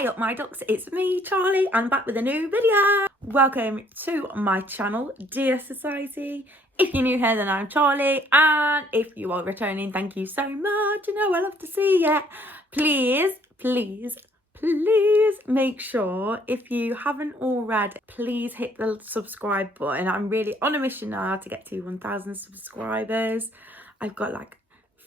Hey up my ducks, it's me Charlie. I'm back with a new video. Welcome to my channel, dear society. If you're new here, then I'm Charlie, and if you are returning, thank you so much. You know I love to see you. Please make sure, if you haven't already, please hit the subscribe button. I'm really on a mission now to get to 1,000 subscribers. I've got like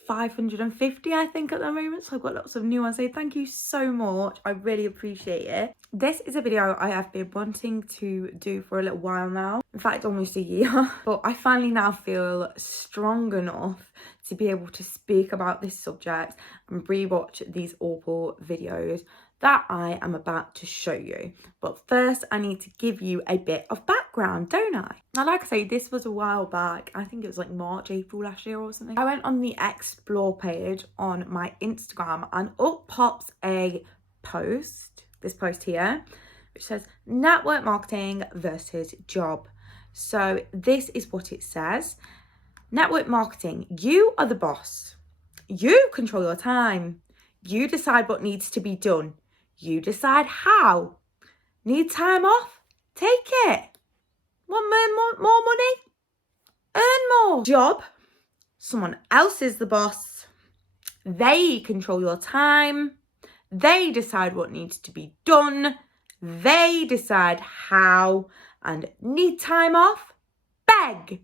550 I think at the moment, so I've got lots of new ones, so thank you so much. I really appreciate it. This is a video I have been wanting to do for a little while now, in fact almost a year, but I finally now feel strong enough to be able to speak about this subject and rewatch these awful videos that I am about to show you. But first I need to give you a bit of background, don't I? Now, like I say, this was a while back. I think it was like March, April last year or something. I went on the explore page on my Instagram and up pops a post, this post here, which says network marketing versus job. So this is what it says. Network marketing, you are the boss. You control your time. You decide what needs to be done. You decide how. Need time off? Take it. Want more money? Earn more. Job, someone else is the boss. They control your time. They decide what needs to be done. They decide how. And need time off? Beg.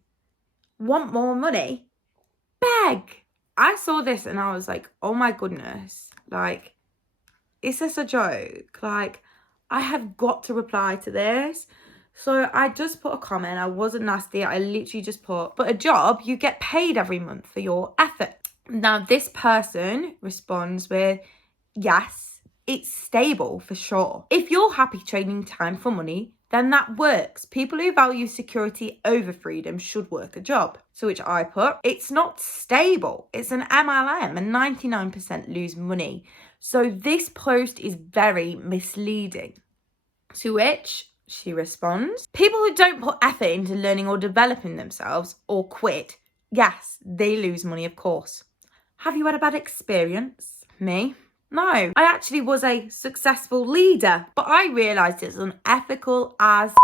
Want more money? Beg. I saw this and I was like, oh my goodness, like, is this a joke? Like, I have got to reply to this. So I just put a comment. I wasn't nasty. I literally just put, but a job, you get paid every month for your effort. Now, this person responds with, yes, it's stable for sure. If you're happy trading time for money, then that works. People who value security over freedom should work a job. So which I put, it's not stable. It's an MLM and 99% lose money. So this post is very misleading. To which she responds, people who don't put effort into learning or developing themselves or quit, yes, they lose money, of course. Have you had a bad experience? Me? No, I actually was a successful leader, but I realised it's unethical as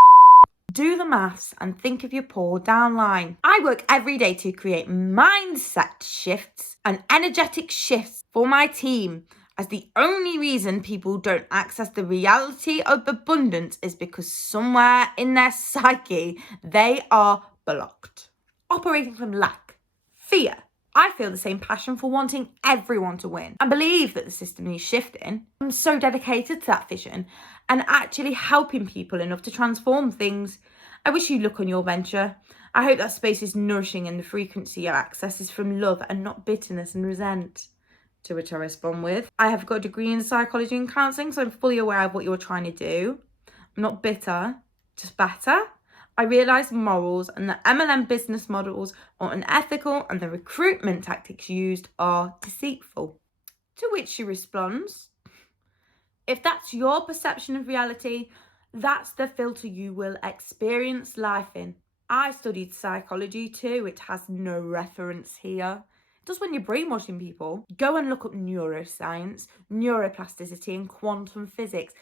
do the maths and think of your poor downline. I work every day to create mindset shifts and energetic shifts for my team, as the only reason people don't access the reality of abundance is because somewhere in their psyche they are blocked. Operating from lack, fear. I feel the same passion for wanting everyone to win and believe that the system needs shifting. I'm so dedicated to that vision and actually helping people enough to transform things. I wish you luck on your venture. I hope that space is nourishing and the frequency you access is from love and not bitterness and resent. To which I respond with, I have got a degree in psychology and counselling, so I'm fully aware of what you're trying to do. I'm not bitter, just better. I realise morals and the MLM business models are unethical and the recruitment tactics used are deceitful. To which she responds, if that's your perception of reality, that's the filter you will experience life in. I studied psychology too. It has no reference here. Just when you're brainwashing people, go and look up neuroscience, neuroplasticity and quantum physics.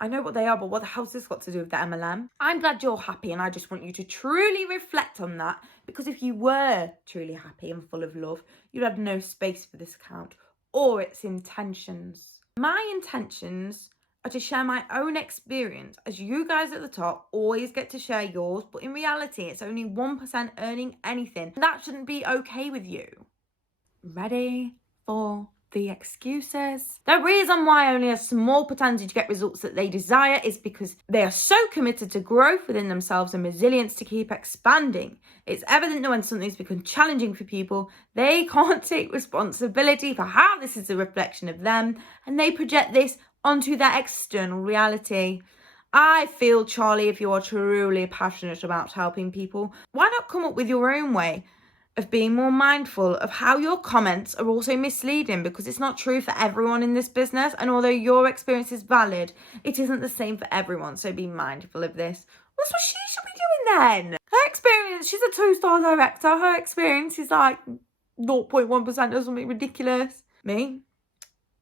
I know what they are, but what the hell's this got to do with the MLM? I'm glad you're happy and I just want you to truly reflect on that, because if you were truly happy and full of love, you'd have no space for this account or its intentions. My intentions are to share my own experience, as you guys at the top always get to share yours, but in reality, it's only 1% earning anything. That shouldn't be okay with you. Ready for the excuses? The reason why only a small percentage get results that they desire is because they are so committed to growth within themselves and resilience to keep expanding. It's evident that when something's become challenging for people, they can't take responsibility for how this is a reflection of them, and they project this onto their external reality. I feel, Charlie, if you are truly passionate about helping people, why not come up with your own way of being more mindful of how your comments are also misleading, because it's not true for everyone in this business, and although your experience is valid, it isn't the same for everyone, so be mindful of this. That's what she should be doing then. Her experience, she's a 2-star director, her experience is like 0.1% or something ridiculous. Me?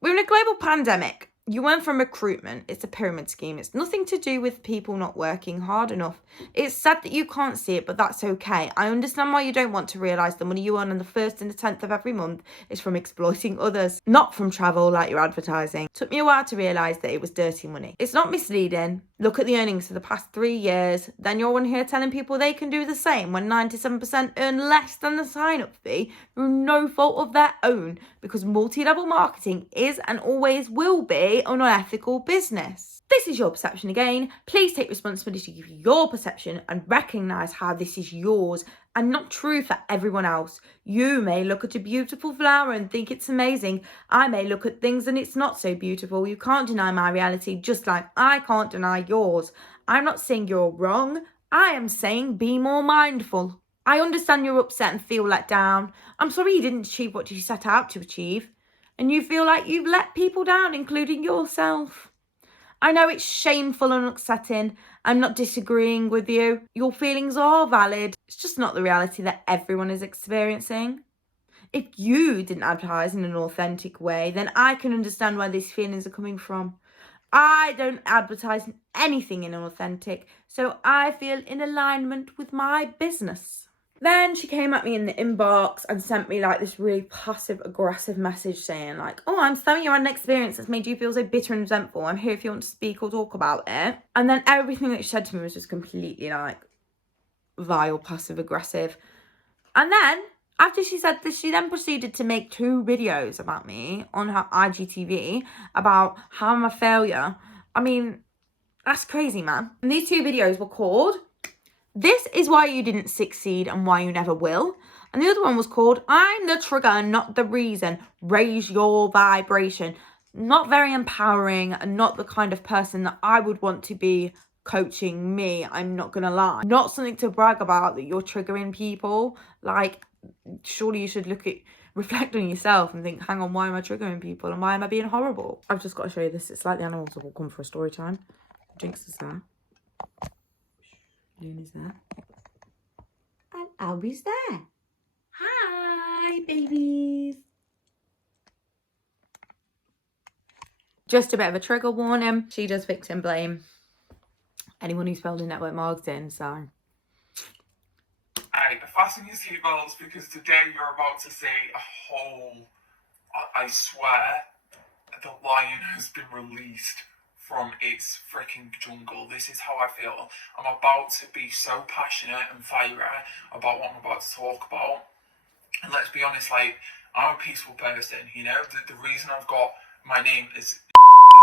We're in a global pandemic. You went from recruitment. It's a pyramid scheme. It's nothing to do with people not working hard enough. It's sad that you can't see it, but that's okay. I understand why you don't want to realise the money you earn on the 1st and the 10th of every month is from exploiting others, not from travel like you're advertising. Took me a while to realise that it was dirty money. It's not misleading. Look at the earnings for the past 3 years. Then you're on here telling people they can do the same when 97% earn less than the sign-up fee through no fault of their own, because multi-level marketing is and always will be an unethical business. This is your perception again. Please take responsibility for your perception and recognise how this is yours and not true for everyone else. You may look at a beautiful flower and think it's amazing. I may look at things and it's not so beautiful. You can't deny my reality, just like I can't deny yours. I'm not saying you're wrong. I am saying be more mindful. I understand you're upset and feel let down. I'm sorry you didn't achieve what you set out to achieve. And you feel like you've let people down, including yourself. I know it's shameful and upsetting. I'm not disagreeing with you. Your feelings are valid. It's just not the reality that everyone is experiencing. If you didn't advertise in an authentic way, then I can understand where these feelings are coming from. I don't advertise anything inauthentic, so I feel in alignment with my business. Then she came at me in the inbox and sent me like this really passive aggressive message saying like, oh, I'm sorry you had an experience that's made you feel so bitter and resentful. I'm here if you want to speak or talk about it. And then everything that she said to me was just completely like vile, passive aggressive. And then after she said this, she then proceeded to make 2 videos about me on her IGTV about how I'm a failure. I mean, that's crazy, man. And these 2 videos were called "This is why you didn't succeed and why you never will." And the other one was called "I'm the trigger, not the reason. Raise your vibration." Not very empowering and not the kind of person that I would want to be coaching me. I'm not going to lie. Not something to brag about that you're triggering people. Like, surely you should reflect on yourself and think, hang on, why am I triggering people and why am I being horrible? I've just got to show you this. It's like the animals that will come for a story time. Jinx is there. Luna's there. And Albie's there. Hi, babies. Just a bit of a trigger warning. She does victim blame anyone who's failed in network marketing, so. Hey, fasten your seatbelts because today you're about to see a whole, I swear, the lion has been released from its freaking jungle. This is how I feel. I'm about to be so passionate and fiery about what I'm about to talk about. And let's be honest, like, I'm a peaceful person, you know? The reason I've got my name is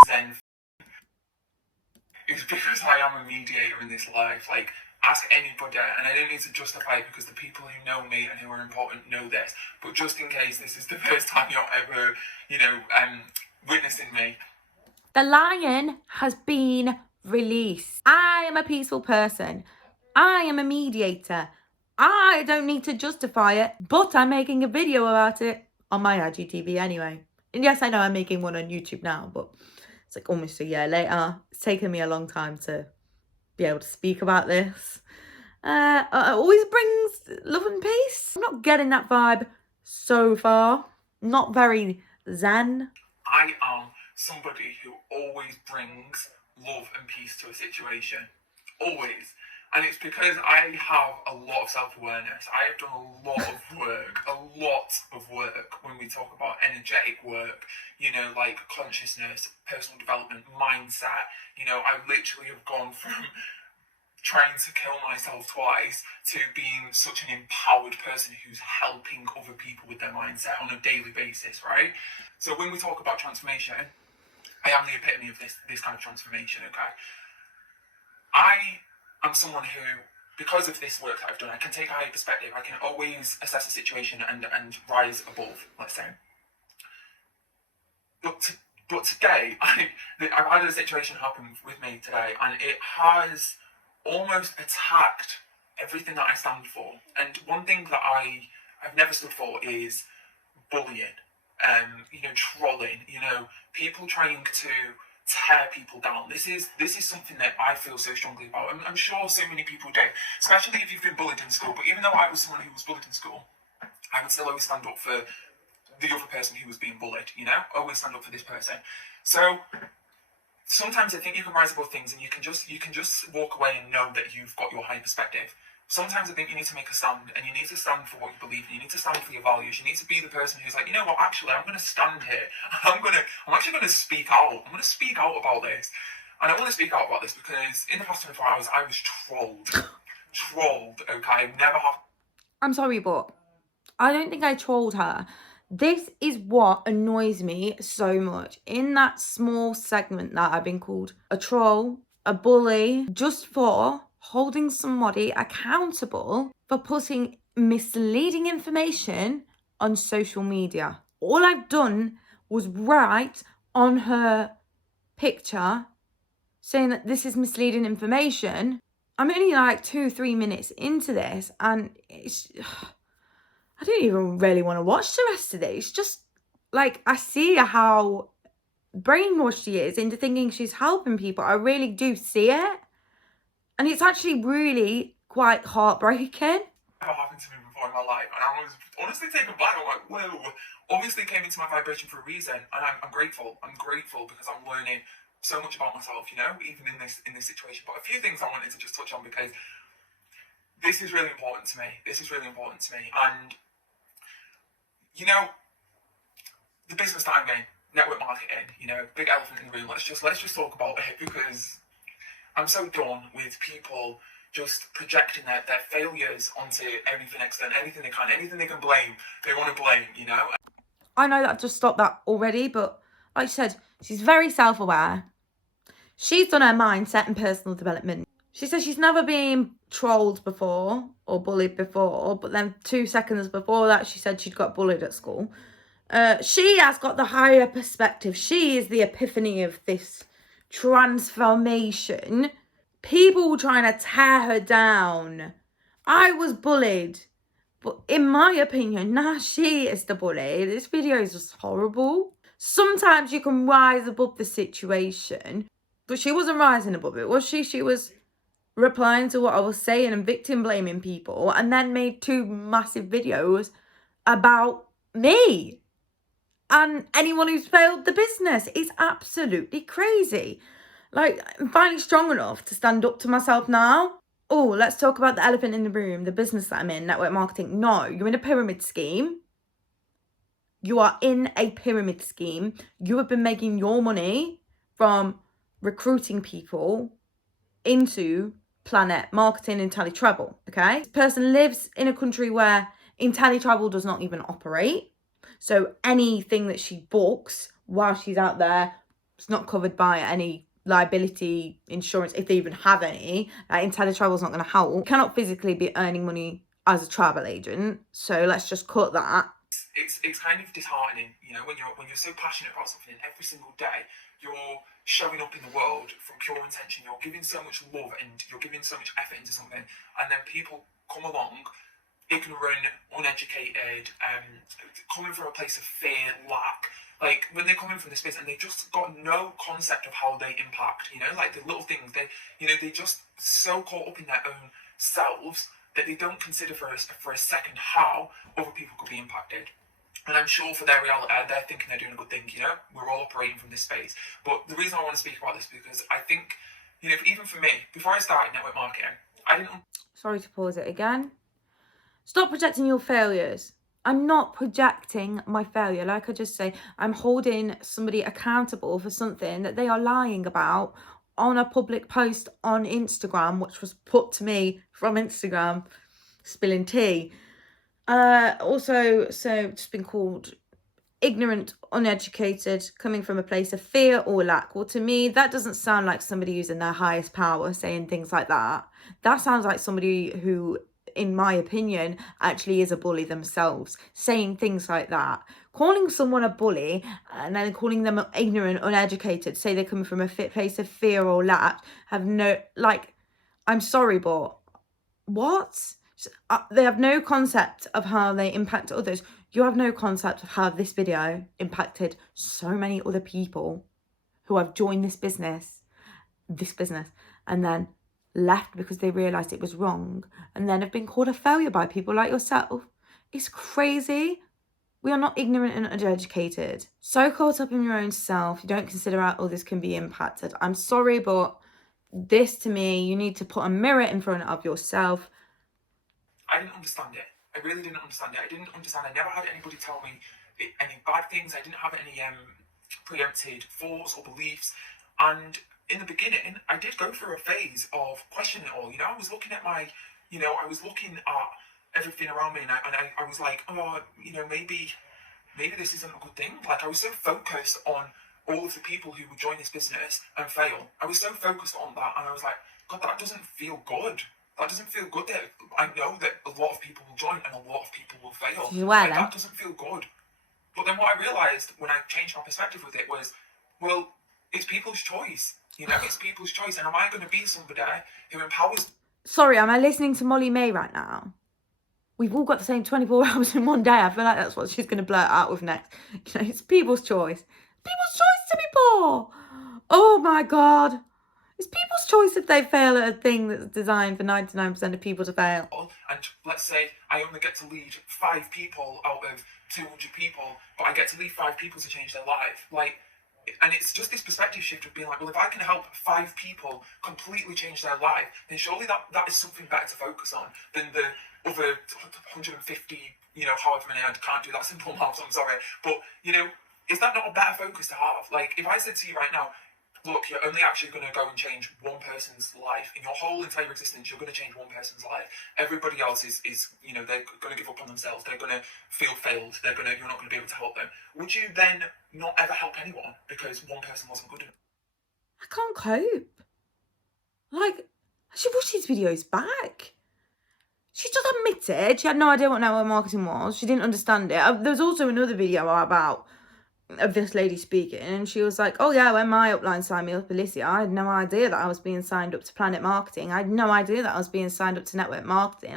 Zen is because I am a mediator in this life. Like, ask anybody, and I don't need to justify it because the people who know me and who are important know this, but just in case this is the first time you're ever, witnessing me. The lion has been released. I am a peaceful person. I am a mediator. I don't need to justify it, but I'm making a video about it on my IGTV anyway. And yes, I know I'm making one on YouTube now, but it's like almost a year later. It's taken me a long time to be able to speak about this. It always brings love and peace. I'm not getting that vibe so far. Not very zen. I am somebody who always brings love and peace to a situation. Always. And it's because I have a lot of self-awareness. I have done a lot of work when we talk about energetic work, like consciousness, personal development, mindset. I literally have gone from trying to kill myself twice to being such an empowered person who's helping other people with their mindset on a daily basis, right? So when we talk about transformation, I am the epitome of this kind of transformation, okay? I am someone who, because of this work that I've done, I can take a higher perspective. I can always assess a situation and rise above, let's say. But today, I've had a situation happen with me today, and it has almost attacked everything that I stand for. And one thing that I've never stood for is bullying, trolling, people trying to tear people down. This is something that I feel so strongly about. I'm sure so many people do, especially if you've been bullied in school. But even though I was someone who was bullied in school, I would still always stand up for the other person who was being bullied, you know? Always stand up for this person. So sometimes I think you can rise above things and you can just walk away and know that you've got your high perspective. Sometimes I think you need to make a stand, and you need to stand for what you believe in. You need to stand for your values. You need to be the person who's like, you know what, actually, I'm going to stand here. I'm actually going to speak out. I'm going to speak out about this. And I want to speak out about this because in the past 24 hours, I was trolled, okay? I've never have. I'm sorry, but I don't think I trolled her. This is what annoys me so much. In that small segment that I've been called a troll, a bully, just for holding somebody accountable for putting misleading information on social media. All I've done was write on her picture saying that this is misleading information. I'm only like 2-3 minutes into this, and I don't even really want to watch the rest of it. It's just like, I see how brainwashed she is into thinking she's helping people. I really do see it. And it's actually really quite heartbreaking. Never happened to me before in my life, and I was honestly taken back. I'm like, whoa. Obviously came into my vibration for a reason, and I'm grateful. I'm grateful because I'm learning so much about myself, you know, even in this situation. But a few things I wanted to just touch on because this is really important to me. And you know, the business that I'm in, network marketing, you know, big elephant in the room. Let's just talk about it because I'm so done with people just projecting their failures onto everything external, anything they can blame, they want to blame, you know? I know that I've just stopped that already, but like I said, she's very self-aware. She's done her mindset and personal development. She says she's never been trolled before or bullied before, but then 2 seconds before that, she said she'd got bullied at school. She has got the higher perspective. She is the epiphany of this transformation. People trying to tear her down. I was bullied, but in my opinion, now she is the bully. This video is just horrible. Sometimes you can rise above the situation, but she wasn't rising above it, was she? She was replying to what I was saying and victim blaming people, and then made 2 massive videos about me and anyone who's failed the business. It's absolutely crazy. Like, I'm finally strong enough to stand up to myself now. Oh, let's talk about the elephant in the room, the business that I'm in, network marketing. No, you're in a pyramid scheme. You are in a pyramid scheme. You have been making your money from recruiting people into PlanNet Marketing and Inteletravel, okay? This person lives in a country where Inteletravel does not even operate. So anything that she books while she's out there, it's not covered by any liability insurance, if they even have any. Inteletravel's not going to help. You cannot physically be earning money as a travel agent. So let's just cut that. It's kind of disheartening, you know, when you're so passionate about something and every single day you're showing up in the world from pure intention, you're giving so much love and you're giving so much effort into something, and then people come along, ignorant, uneducated, coming from a place of fear, lack. Like, when they're coming from this space and they've just got no concept of how they impact, you know, like the little things, they just so caught up in their own selves that they don't consider for a second how other people could be impacted. And I'm sure for their reality, they're thinking they're doing a good thing, you know? We're all operating from this space. But the reason I want to speak about this is because I think, you know, even for me, before I started network marketing, I didn't... Sorry to pause it again. Stop projecting your failures. I'm not projecting my failure. Like I just say, I'm holding somebody accountable for something that they are lying about on a public post on Instagram, which was put to me from Instagram, spilling tea. Also, so just been called ignorant, uneducated, coming from a place of fear or lack. Well, to me, that doesn't sound like somebody using their highest power saying things like that. That sounds like somebody who, in my opinion, actually is a bully themselves, saying things like that. Calling someone a bully and then calling them ignorant, uneducated, say they come from a place of fear or lack, have no, like, I'm sorry, but what? They have no concept of how they impact others. You have no concept of how this video impacted so many other people who have joined this business, and then left because they realised it was wrong, and then have been called a failure by people like yourself. It's crazy. We are not ignorant and uneducated. So caught up in your own self, you don't consider how others can be impacted. I'm sorry, but this to me, you need to put a mirror in front of yourself. I didn't understand it. I really didn't understand it. I didn't understand. I never had anybody tell me any bad things. I didn't have any preempted thoughts or beliefs. And in the beginning, I did go through a phase of questioning it all. You know, I was looking at I was looking at everything around me, and I was like, oh, maybe this isn't a good thing. Like, I was so focused on all of the people who would join this business and fail. I was so focused on that, and I was like, God, that doesn't feel good. That doesn't feel good. That I know that a lot of people will join and a lot of people will fail. Well, that doesn't feel good. But then what I realised when I changed my perspective with it was, well, it's people's choice. It's people's choice. And am I going to be somebody who empowers... Sorry, am I listening to Molly May right now? We've all got the same 24 hours in one day. I feel like that's what she's going to blurt out with next. It's people's choice. People's choice to be poor. Oh my God. It's people's choice if they fail at a thing that's designed for 99% of people to fail. And let's say I only get to lead 5 people out of 200 people, but I get to lead 5 people to change their life. And it's just this perspective shift of being like, well, if I can help 5 people completely change their life, then surely that is something better to focus on than the other 150, however many. I can't do that simple maths, I'm sorry. But, is that not a better focus to have? Like, if I said to you right now, look, you're only actually going to go and change one person's life. In your whole entire existence, you're going to change one person's life. Everybody else is they're going to give up on themselves. They're going to feel failed. You're not going to be able to help them. Would you then not ever help anyone because one person wasn't good enough? I can't cope. Like, I should watch these videos back. She just admitted she had no idea what network marketing was. She didn't understand it. There was also another video of this lady speaking, and she was like, oh yeah, when my upline signed me up, Alicia, I had no idea that I was being signed up to PlanNet Marketing. I had no idea that I was being signed up to network marketing.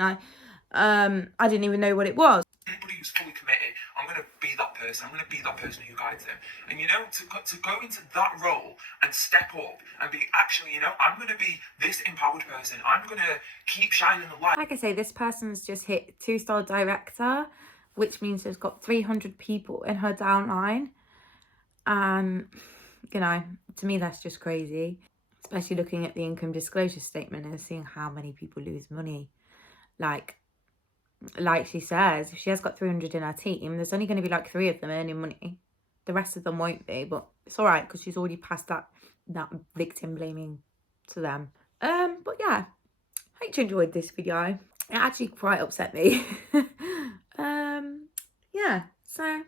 I didn't even know what it was. Anybody who's fully committed, I'm going to be that person. I'm going to be that person who guides them. And to go into that role and step up and be actually, I'm going to be this empowered person. I'm going to keep shining the light. Like I say, this person's just hit 2-star director, which means there's got 300 people in her downline. And, to me, that's just crazy. Especially looking at the income disclosure statement and seeing how many people lose money. Like she says, if she has got 300 in her team, there's only going to be like 3 of them earning money. The rest of them won't be, but it's all right because she's already passed that victim blaming to them. But yeah, I hope you enjoyed this video. It actually quite upset me. Yeah, so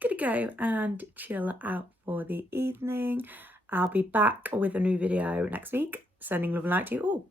gonna go and chill out for the evening. I'll be back with a new video next week. Sending love and light to you all.